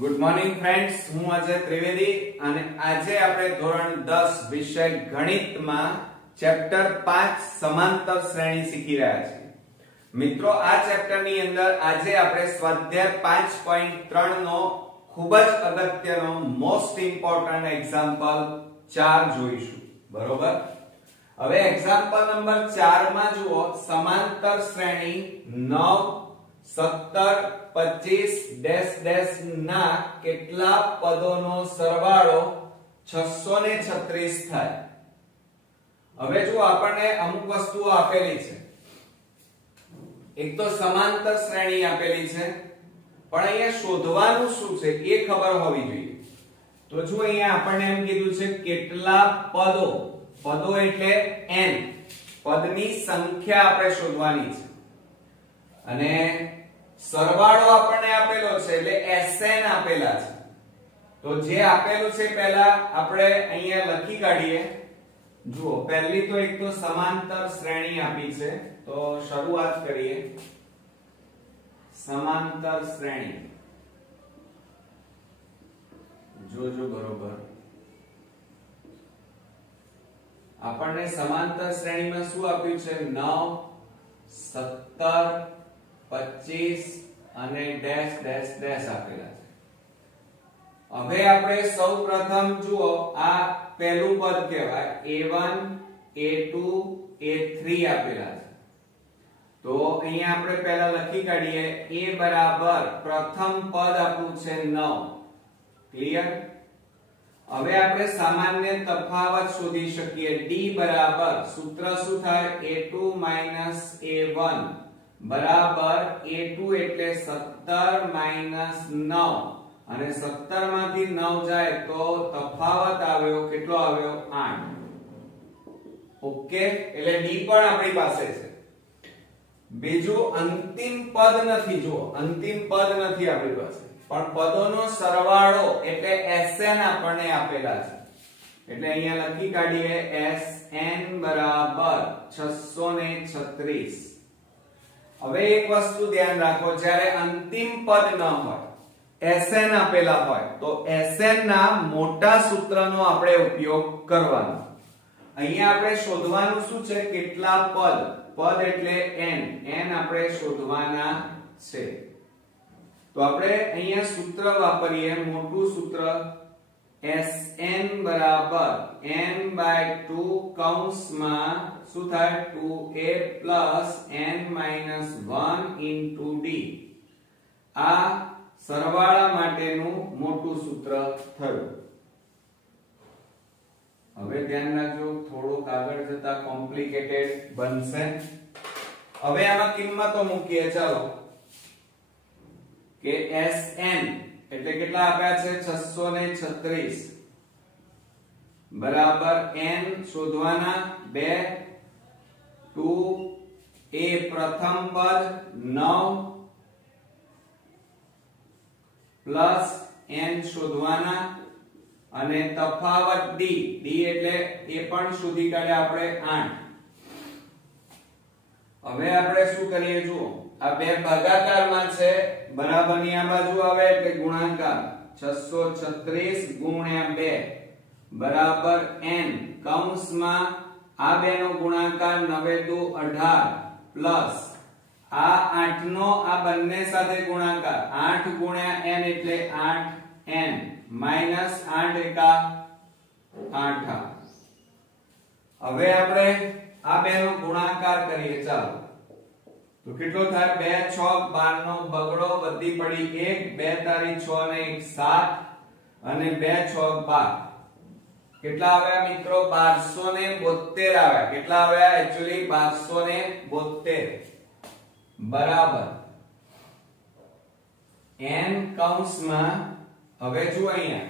Good morning friends, હું અજય ત્રિવેદી અને આજે આપણે ધોરણ 10 વિષય ગણિતમાં ચેપ્ટર 5 સમાંતર શ્રેણી શીખી રહ્યા છીએ. મિત્રો, આ ચેપ્ટરની અંદર આજે આપણે સ્વાધ્યાય 5.3 નો ખૂબ જ અગત્યનો મોસ્ટ ઇમ્પોર્ટન્ટ એક્ઝામ્પલ 4 જોઈશું. બરોબર? હવે એક્ઝામ્પલ નંબર 4 માં જુઓ, સમાંતર શ્રેણી 9 17 25 ડેશ ડેશ ના કેટલા પદોનો સરવાળો 636 થાય. હવે જો આપણને અમુક વસ્તુઓ આપેલી છે, એક તો સમાંતર શ્રેણી આપેલી છે, પણ અહીંયા શોધવાનું શું છે એ ખબર હોવી જોઈએ. તો જો અહીંયા આપણને એમ કીધું છે કેટલા પદો, પદો એટલે n, પદની સંખ્યા આપણે શોધવાની છે અને સરવાળો આપણને આપેલો છે એટલે Sn આપેલા છે. તો જે આપેલું છે પહેલા આપણે અહીંયા લખી કાઢીએ. જુઓ, પહેલી તો એક તો સમાંતર શ્રેણી આપી છે, તો શરૂઆત કરીએ. સમાંતર શ્રેણી જોજો બરોબર. આપણને સમાંતર શ્રેણીમાં શું આપ્યું છે? 9 17 25 અને ડેશ ડેશ ડેશ આપેલા છે. હવે આપણે સૌપ્રથમ જુઓ, આ પહેલું પદ કહેવાય, a1 a2 a3 આપેલા છે. તો અહીંયા આપણે પહેલા લખી કાઢીએ. a બરાબર પ્રથમ પદ આપણું છે 9. ક્લિયર? હવે આપણે સામાન્ય તફાવત શોધી શકીએ. d બરાબર સૂત્ર શું થાય? a2 a1 બરાબર a2 એટલે 17 9 અને 17 માંથી 9 જાય તો તફાવત આવ્યો, કેટલો આવ્યો? 8. ઓકે, એટલે d પણ આપણી પાસે છે. બીજું અંતિમ પદ નથી. જુઓ, અંતિમ પદ નથી આપણી પાસે, પણ પદોનો સરવાળો એટલે Sn આપણને આપેલા છે. એટલે અહીંયા લખી કાઢીએ. Sn બરાબર 636. હવે એક વસ્તુ ધ્યાન રાખો, જ્યારે અંતિમ પદ ન હોય, Sn આપેલા હોય, તો Sn ના મોટા સૂત્રનો આપણે ઉપયોગ કરવાનો. અહીંયા આપણે શોધવાનું શું છે? કેટલા પદ, પદ એટલે n, n આપણે શોધવાના છે. તો આપણે અહીંયા સૂત્ર વાપરીએ, મોટું સૂત્ર Sn બરાબર n/2 કૌંસમાં શું થાય? 2a plus n minus 1 into d. આ સરવાળા માટેનું મોટું સૂત્ર થયું. હવે ધ્યાન રાખજો, થોડુંક આગળ જતા કોમ્પ્લિકેટેડ બનશે. હવે આમાં કિંમતો મૂકીએ. ચાલો, કે Sn એટલે કેટલા આપ્યા છે? 636 બરાબર n શોધવાના 2 2a પ્રથમ પદ 9 પ્લસ n શોધવાના અને તફાવત d, d એટલે એ પણ શોધી કાઢ્યા આપણે 8. હવે આપણે શું કરીએ? જુઓ, આ બે ભાગાકારમાં છે, બરાબરની આ બાજુ આવે એટલે ગુણાકાર. 636 ગુણ્યા 2 બરાબર n કૌંસમાં આ બે નો ગુણાકાર 9 દુ 18 પ્લસ આ 8 નો આ બંને સાથે ગુણાકાર 8 ગુણ્યા n એટલે 8n માઈનસ 8 એકા 8. હવે આપણે આ બે નો ગુણાકાર કરીએ. ચાલો, તો કેટલો થાય? 2 6 12 નો બગડો બધી પડી 1, 2 તારી 6 ને 1 7 અને 2 6 12. કેટલા આવ્યા મિત્રો? 1272 આવ્યા. કેટલા આવ્યા? એક્ચ્યુઅલી 1272 બરાબર n કૌંસમાં. હવે જુઓ અહીંયા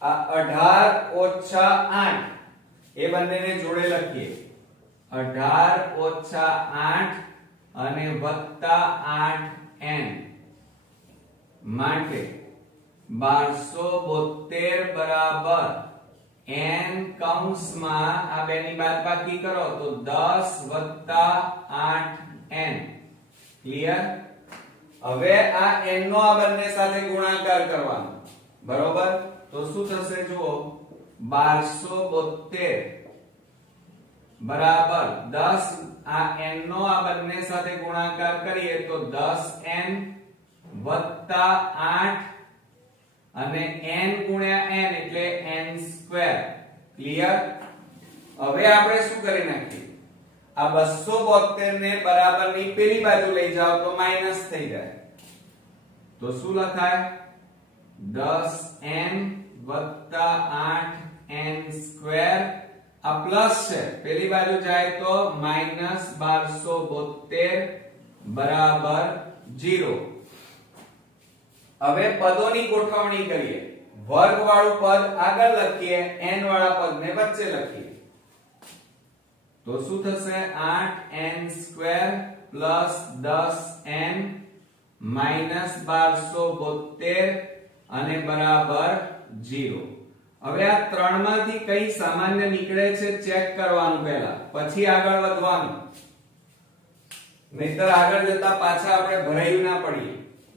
આ 18 ઓછા 8 એ બંનેને જોડે લખીએ. 18 ઓછા 8 અને વત્તા 8n માટે 1272 બરાબર n કૌંસમાં આ બેની બાદબાકી કરો તો 10 વત્તા 8n. ક્લિયર? હવે આ n નો આ બંને સાથે ગુણાકાર કરવાનો, બરોબર? તો શું થશે જુઓ, 1272 બરાબર 10, આ n નો આ બંને સાથે ગુણાકાર કરીએ તો 10n વત્તા 8 અને n ગુણ્યા n એટલે n². ક્લિયર? હવે આપણે શું કરી નાખીએ, આ 272 ને બરાબરની પેલી બાજુ લઈ જાઓ તો માઈનસ થઈ જાય. તો શું લખાય, 10n વત્તા 8n². આ પ્લસ છે, પેલી બાજુ જાય તો -1272 બરાબર 0. હવે પદોની ગોઠવણી કરીએ. વર્ગ વાળું પદ આગળ લખીએ, n વાળા પદને વચ્ચે લખીએ. તો શું થશે, 8n² પ્લસ 10n માઈનસ 1272 અને બરાબર 0. હવે આ ત્રણ માંથી કઈ સામાન્ય નીકળે છે ચેક કરવાનું પહેલા, પછી આગળ વધવાનું. નહીતર આગળ જતા પાછા આપણે ભરાયું ના પડીએ.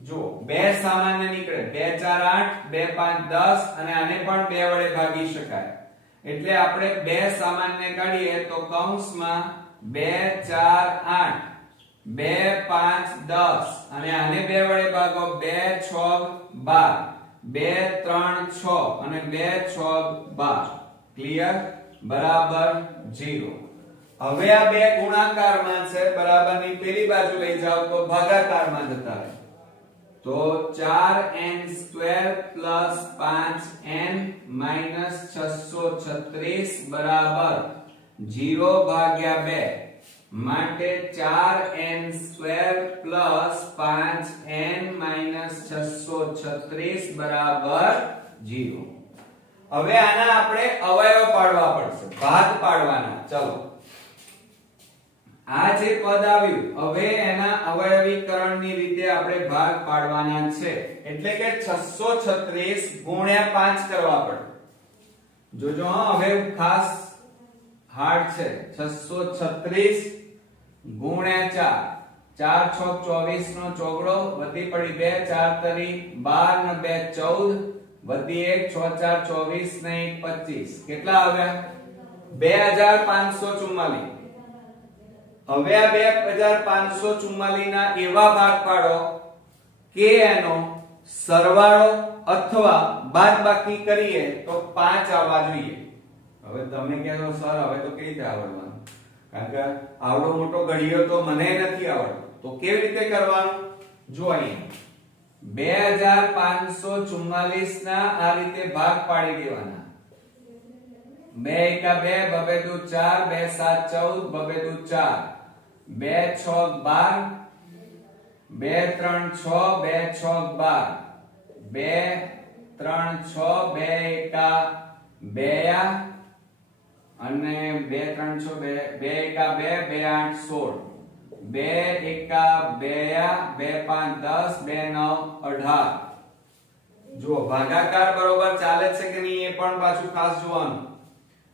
જો બે સામાન્ય નીકળે, 2 4 8 2 5 10 અને આને પણ 2 વડે ભાગી શકાય. એટલે આપણે બે સામાન્ય કાઢીએ તો કૌંસમાં 2 4 8 2 5 10 અને આને 2 વડે ભાગો, 2 6 12 2 3 6 અને 2 6 12. ક્લિયર? બરાબર 0. હવે આ બે ગુણાકારમાં છે, બરાબરની પેલી બાજુ લઈ જાઓ તો ભાગાકારમાં જતા રહે. તો 4n² પ્લસ 5n માઈનસ 636 બરાબર 0 ભાગ્યા 2. માટે 4n² પ્લસ 5n માઈનસ 636 બરાબર 0. હવે આના આપણે અવયવ પાડવા પડશે, ભાગ પાડવાના. ચલો, આ જે પદ આવ્યું, હવે એના અવયવીકરણની રીતે આપણે ભાગ પાડવાના છે. એટલે કે 636 ગુણ્યા 5 કરવા પડે. જોજો હવે ખાસ હાર્ડ છે. 636 ગુણ્યા 4, 4 6 24 નો ચોગડો, વધી પડી 2, 4 તરી 12 ને 2 14, વધી 1 6 4 24 ને 1 25. કેટલા આવ્યા? 2544. હવે આ 2544 ના એવા ભાગ પાડો કે એનો સરવાળો અથવા બાદબાકી કરીએ તો 5 આવવા જોઈએ. હવે તમે કહેશો સર હવે તો કેવી રીતે આવડવાનું, કારણ કે આવડો મોટો ઘડિયો તો મને નથી આવડતો. તો કેવી રીતે કરવાનું, જો અહીંયા 2544 ના આ રીતે ભાગ પાડી દેવાના. 2 એકા 2 બબે દુ 4 2 7 14 બબે દુ 4 2 6 12 2 3 6 2 6 12 2 3 6 2 એકા 2 અને 2 3 6 2 એકા 2 2 8 16 2 એકા 2 2 5 10 2 9 18. જો ભાગાકાર બરોબર ચાલે છે કે નહીં એ પણ પાછું ખાસ જોવાનું.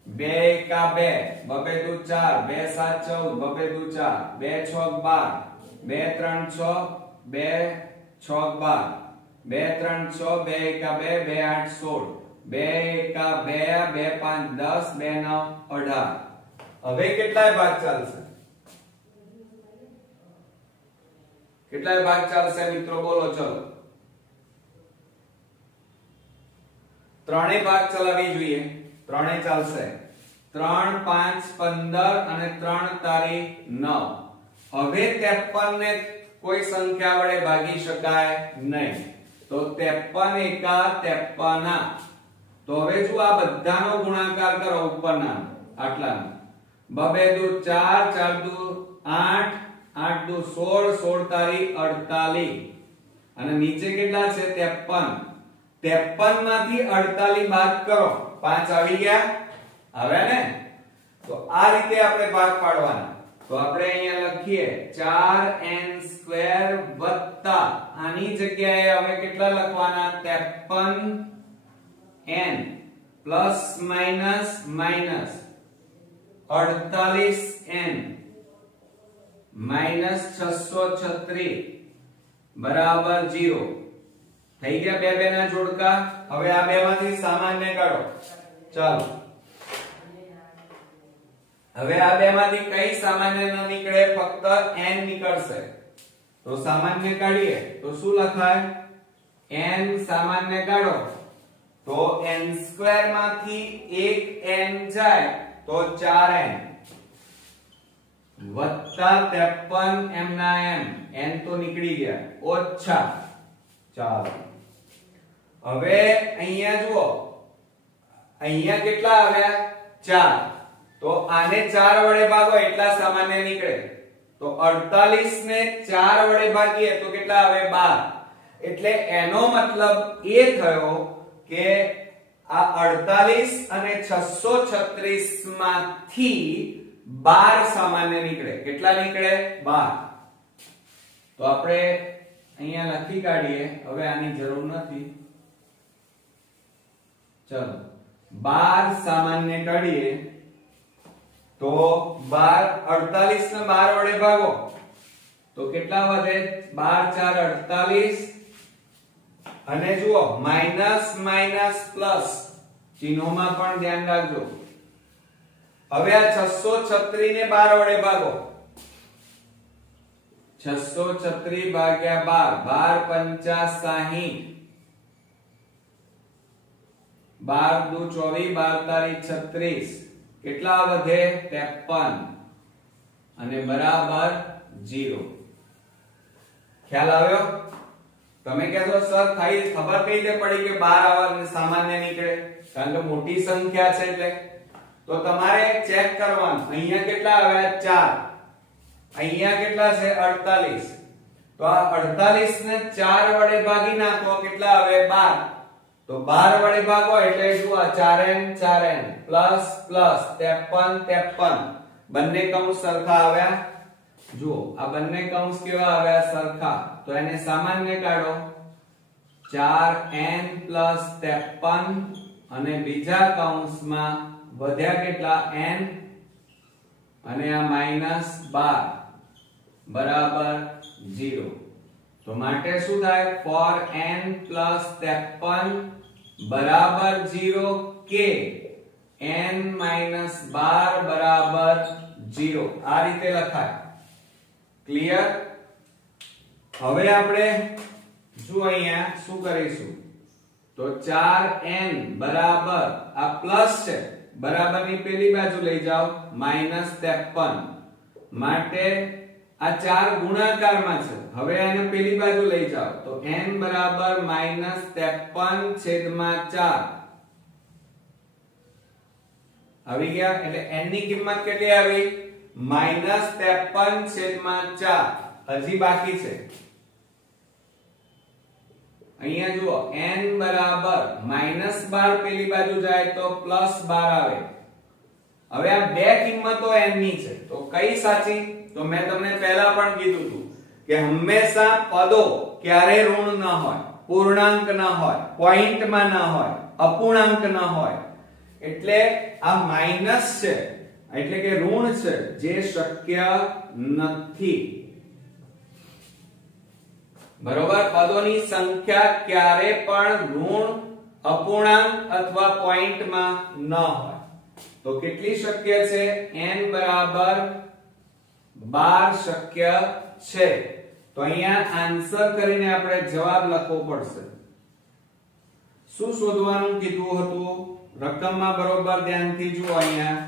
2 એકા 2 બબે દુ 4 2 7 14 બબે દુ 4 2 6 12 2 3 6 2 6 12 2 3 6 2 એકા 2 2 8 16 2 એકા 2 2 5 10 2 9 18. હવે કેટલાય ભાગ ચાલશે, કેટલાય ભાગ ચાલશે મિત્રો બોલો? ચલો, ત્રણે ભાગ ચલાવી જોઈએ. ત્રણે ચાલશે. 3 5 15 અને 3 તારીખ 9. હવે 53 ને કોઈ સંખ્યા વડે ભાગી શકાય નહીં. તો 53 એકા 53. તો હવે જો આ બધાનો ગુણાકાર કરો ઉપરના આટલાનો. બબે દુ 4 4 દુ 8 8 દુ 16 16 તારીખ 48 અને નીચે કેટલા છે 53. 53 માંથી 48 બાદ કરો, 5 આવી ગયા. આવે ને? તો આ રીતે આપણે ભાગ પાડવાના. તો આપણે અહીંયા લખીએ 4n² વત્તા આની જગ્યાએ હવે કેટલા લખવાના? 53n plus minus minus 48n minus 636 બરાબર 0 થઈ ગયા બે બે ના જોડકા હવે આ બે માંથી સામાન્ય કાઢો ચાલો હવે આ બે માંથી કઈ સામાન્ય ન નીકળે ફક્ત n નીકળશે તો સામાન્ય કાઢીએ તો શું લખાય n સામાન્ય કાઢો તો n² માંથી એક n જાય તો 4n વત્તા 53 m ના m n તો નીકળી ગયા ઓછા ચાલો હવે અહીંયા જુઓ અહીંયા કેટલા આવ્યા 4 તો આને 4 વડે ભાગો એટલા સામાન્ય નીકળે તો 48 ને 4 વડે ભાગીએ તો કેટલા આવે 12 એટલે એનો મતલબ એ થયો કે આ 48 અને 636 માંથી 12 સામાન્ય નીકળે કેટલા નીકળે 12 તો આપણે અહીંયા લખી કાઢીએ હવે આની જરૂર નથી ચલો 12 સામાન્ય કાઢીએ તો 12 48 ને 12 વડે ભાગો તો કેટલા વધે 12 4 48 અને જુઓ માઈનસ માઈનસ પ્લસ ચિહ્નોમાં પણ ધ્યાન રાખજો હવે આ 636 ને 12 વડે ભાગો 636 ભાગ્યા 12 12 5 60 12 દુ 24 12 તારી 36 કેટલા વધે 53 અને બરાબર 0 ખ્યાલ આવ્યો તમે કહેશો સર થઈ ખબર કઈ રીતે પડી કે 12 આવવાને સામાન્ય નીકળે કારણ કે મોટી સંખ્યા છે એટલે તો તમારે ચેક કરવાનું અહીંયા કેટલા આવ્યા 4 અહીંયા કેટલા છે 48 તો આ 48 ને 4 વડે ભાગી નાખો કેટલા આવે 12 તો 12 વડે ભાગો એટલે શું આ 4n 4n પ્લસ પ્લસ 53 53 બંને કૌંસ સરખા આવ્યા જુઓ આ બંને કૌંસ કેવા આવ્યા સરખા તો એને સામાન્ય કાઢો 4n 53 અને બીજા કૌંસમાં વધ્યા કેટલા n અને આ -12 બરાબર 0 તો માટે શું થાય for n + 53 બરાબર 0 કે n - 12 બરાબર 0 આ રીતે લખાય ક્લિયર હવે આપણે જો અહીંયા શું કરીશું તો 4n બરાબર આ પ્લસ છે બરાબર ની પેલી બાજુ લઈ જાઓ -53 માટે આ 4 ગુણાકારમાં છે હવે આને પેલી બાજુ લઈ જાઓ તો n બરાબર -53/4 આવી ગયા એટલે n ની કિંમત કેટલી આવી -53/4 હજી બાકી છે અહીંયા જુઓ n બરાબર -12 પેલી બાજુ જાય તો +12 આવે હવે આ બે કિંમતો n ની છે તો કઈ સાચી તો મેં તમને પહેલા પણ કીધું હતું કે હંમેશા પદો ક્યારે ઋણ ન હોય પૂર્ણાંક ન હોય પોઈન્ટમાં ન હોય અપૂર્ણાંક ન હોય એટલે આ માઈનસ છે એટલે કે ઋણ છે જે શક્ય નથી બરોબર પદોની સંખ્યા ક્યારે પણ ઋણ અપૂર્ણાંક અથવા પોઈન્ટમાં ન હોય તો કેટલી શક્ય છે n બરાબર 12 શક્ય છે તો અહીંયા આન્સર કરીને આપણે જવાબ લખવો પડશે શું શોધવાનું કીધું હતું રકમમાં બરોબર ધ્યાનથી જુઓ અહીંયા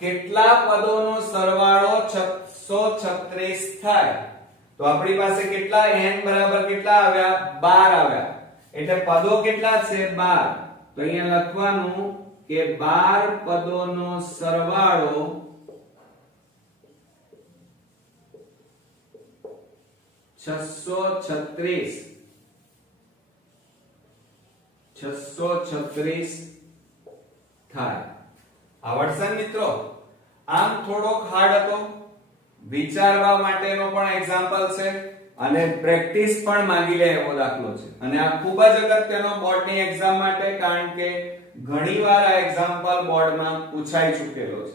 કેટલા પદોનો સરવાળો 636 થાય તો આપણી પાસે કેટલા n બરાબર કેટલા આવ્યા 12 આવ્યા એટલે પદો કેટલા છે 12 તો અહીંયા લખવાનું કે 12 પદોનો સરવાળો 636 થાય આવડશે મિત્રો આમ થોડોક હાર્ડ હતો વિચારવા માટેનો પણ એક્ઝામ્પલ છે અને પ્રેક્ટિસ પણ માંગી લે એવો દાખલો છે અને આ ખૂબ જ અગત્યનો બોર્ડની એક્ઝામ માટે કારણ કે ઘણીવાર આ એક્ઝામ્પલ બોર્ડમાં પૂછાઈ ચૂકેલો છે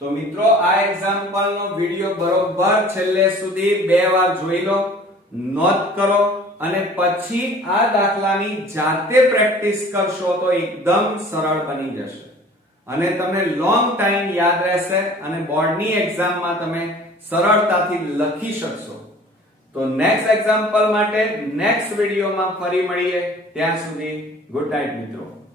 તો મિત્રો આ એક્ઝામ્પલનો વિડિયો બરોબર છેલ્લે સુધી બે વાર જોઈ લો નોંધ કરો અને પછી આ દાખલાની જાતે પ્રેક્ટિસ કરશો તો એકદમ સરળ બની જશે અને તમને લોંગ ટાઈમ યાદ રહેશે અને બોર્ડની એક્ઝામમાં તમે સરળતાથી લખી શકશો. તો નેક્સ્ટ એક્ઝામ્પલ માટે નેક્સ્ટ વિડિયોમાં ફરી મળીએ. ત્યાં સુધી ગુડ નાઇટ મિત્રો.